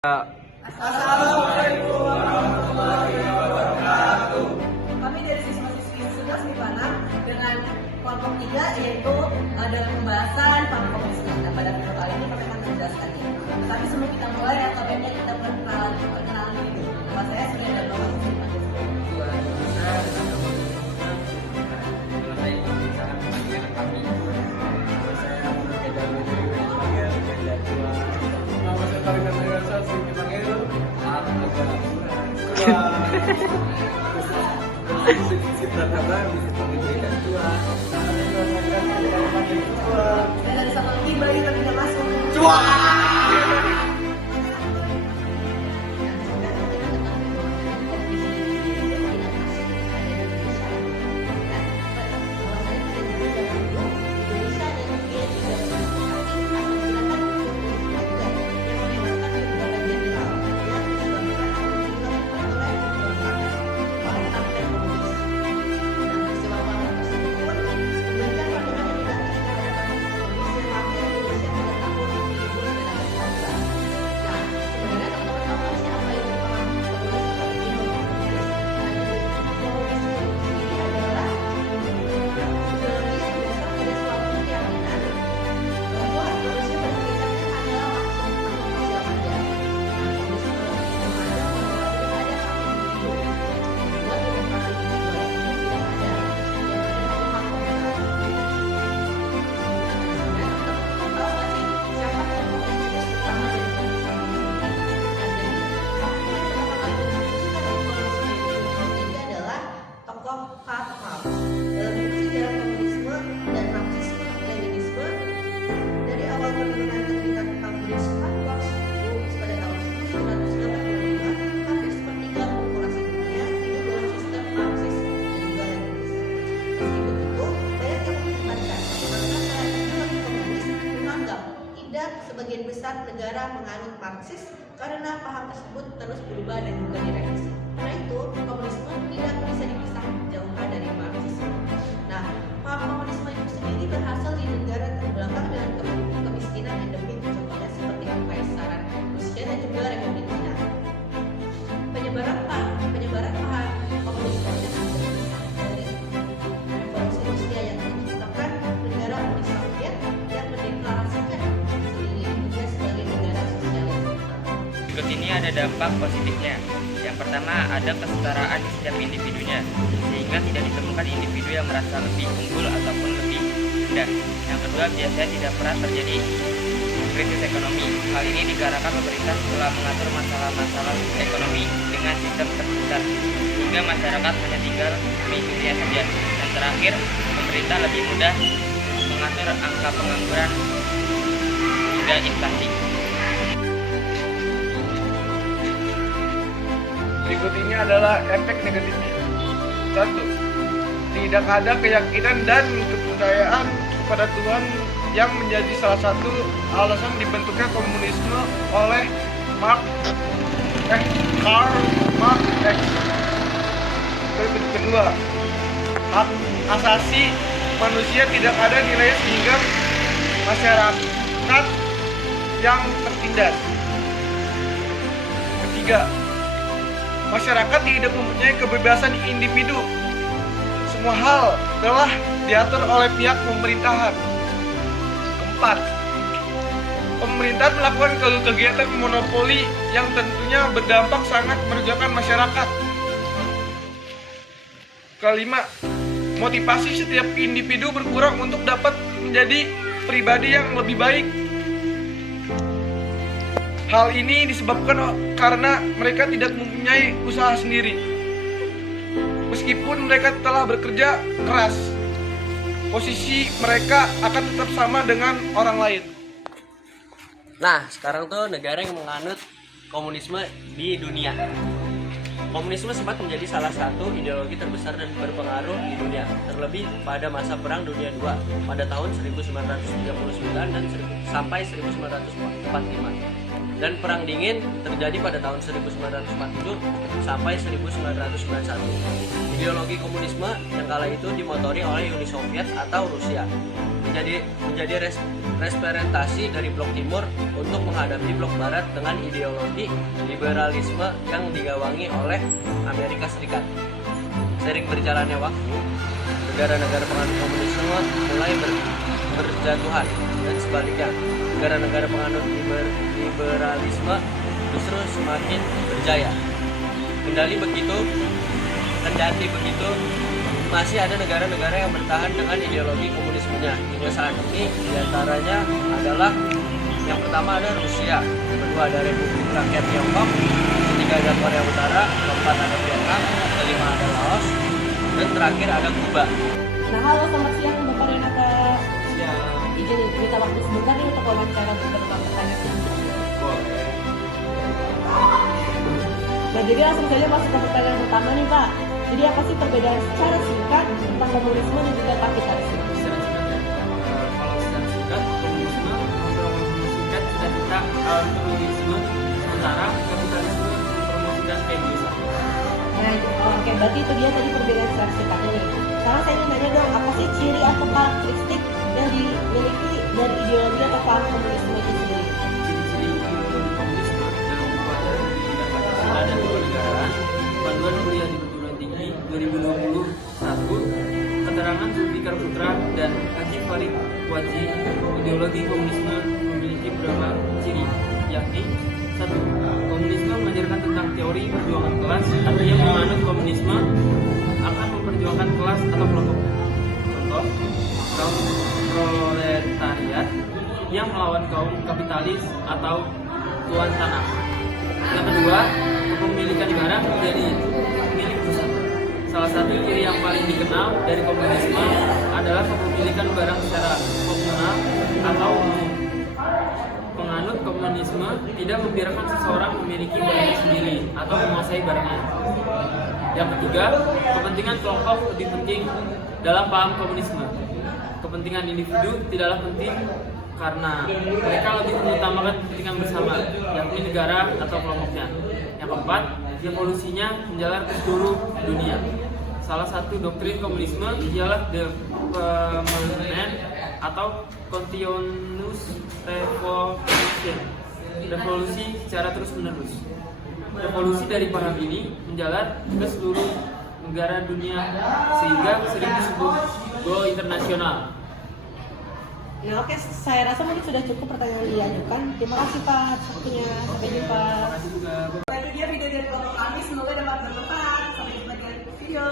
Assalamualaikum warahmatullahi wabarakatuh. Kami dari siswa-siswi 11 MIPA dengan kelompok 3 yaitu dalam pembahasan farmakokinesis. Nah, pada video kali ini kami akan menjelaskannya. Tapi sebelum kita mulai, LKPM-nya kita perkenalan dulu. Nama saya Surya dan Bapak dan ada satu lagi bayi tapi tidak masuk. Sebagian besar negara menganut Marxis karena paham tersebut terus berubah dan juga direvisi. Karena itu, komunisme tidak bisa dipisah jauhkan dari Marxisme. Nah, paham komunisme itu sendiri berhasil di negara terbelakang dengan kemiskinan endemik, contohnya seperti Kekaisaran Rusia dan juga Republik Cina. Penyebaran paham komunisme dengan berpisah dari revolusi Rusia yang menciptakan negara Uni Soviet yang mendeklarasikan Berikut ini ada dampak positifnya. Yang pertama, ada kesetaraan di setiap individunya, sehingga tidak ditemukan individu yang merasa lebih unggul ataupun lebih rendah. Yang kedua, biasanya tidak pernah terjadi krisis ekonomi. Hal ini dikarenakan pemerintah telah mengatur masalah-masalah ekonomi dengan sistem terpusat, sehingga masyarakat hanya tinggal mengikutinya saja. Dan terakhir, pemerintah lebih mudah mengatur angka pengangguran hingga inflasi. Berikut ini adalah efek negatifnya. 1. Tidak ada keyakinan dan kepercayaan kepada Tuhan yang menjadi salah satu alasan dibentuknya komunisme oleh Karl Marx. Kedua, hak asasi manusia tidak ada nilai sehingga masyarakat yang tertindas. Ketiga, masyarakat tidak mempunyai kebebasan individu. Semua hal telah diatur oleh pihak pemerintahan. Keempat, pemerintah melakukan kegiatan monopoli yang tentunya berdampak sangat merugikan masyarakat. Kelima, motivasi setiap individu berkurang untuk dapat menjadi pribadi yang lebih baik. Hal ini disebabkan karena mereka tidak mempunyai usaha sendiri. Meskipun mereka telah bekerja keras, posisi mereka akan tetap sama dengan orang lain. Nah, sekarang tuh negara yang menganut komunisme di dunia. Komunisme sempat menjadi salah satu ideologi terbesar dan berpengaruh di dunia, terlebih pada masa Perang Dunia II pada tahun 1939 dan sampai 1945. Dan Perang Dingin terjadi pada tahun 1947 sampai 1991. Ideologi komunisme yang kala itu dimotori oleh Uni Soviet atau Rusia. menjadi representasi dari blok timur untuk menghadapi blok barat dengan ideologi liberalisme yang digawangi oleh Amerika Serikat. Seiring berjalannya waktu, negara-negara penganut komunisme mulai berjatuhan, dan sebaliknya negara-negara penganut liberalisme justru semakin berjaya. Kendali begitu, masih ada negara-negara yang bertahan dengan ideologi komunismenya hingga saat ini. Diantaranya adalah yang pertama ada Rusia, kedua ada Republik Rakyat Tiongkok, ketiga ada Korea Utara, keempat ada Vietnam, kelima ada Laos, dan terakhir ada Kuba. Nah, halo, selamat siang Bapak Renata. Izin minta waktu sebentar nih untuk wawancara beberapa pertanyaan. Nah, jadi langsung saja masuk ke pertanyaan pertama nih Pak. Jadi apa sih perbedaan secara singkat tentang komunisme dan juga kapitalisme? Secara singkat kalau secara singkat komunisme sudah kita komunisme, sementara kapitalisme mempromosikan keegoisan. Nah, oke, berarti itu dia tadi perbedaan secara singkat ini. Sekarang saya ingin nanya dong, apa sih ciri atau karakteristik yang dimiliki dari ideologi atau paham komunisme itu sendiri? Ciri-ciri ideologi komunisme dalam upaya pendidikan Pancasila dan kewarganegaraan, Panduan Kuliah di Perguruan Tinggi 2021, keterangan Zulfikar Putra dan Haji Farid Wadji. Ideologi komunisme memiliki beberapa ciri, yakni 1. Komunisme mengajarkan tentang teori perjuangan kelas, artinya menganut komunisme akan memperjuangkan kelas atau kelompok. Contoh, kaum proletariat yang melawan kaum kapitalis atau tuan tanah. Yang kedua, kepemilikan barang menjadi milik bersama. Salah satu ciri yang paling dikenal dari komunisme adalah kepemilikan barang secara komunal atau umum. Penganut komunisme tidak membiarkan seseorang memiliki barangnya sendiri atau menguasai barangnya. Yang ketiga, kepentingan kelompok lebih penting dalam paham komunisme. Kepentingan individu tidaklah penting karena mereka lebih mengutamakan kepentingan bersama, yakni negara atau kelompoknya. Yang keempat, evolusinya menjalar ke seluruh dunia. Salah satu doktrin komunisme ialah the permanent atau continuous revolution, revolusi secara terus-menerus. Revolusi dari paham ini menjalar ke seluruh negara dunia sehingga sering disebut go internasional. Nah, oke, saya rasa mungkin sudah cukup pertanyaan yang diajukan. Terima kasih Pak atas waktunya. Sampai jumpa. Terima kasih juga. Itu dia video dari kelompok kami. Semoga dapat bermanfaat. Sampai jumpa di video.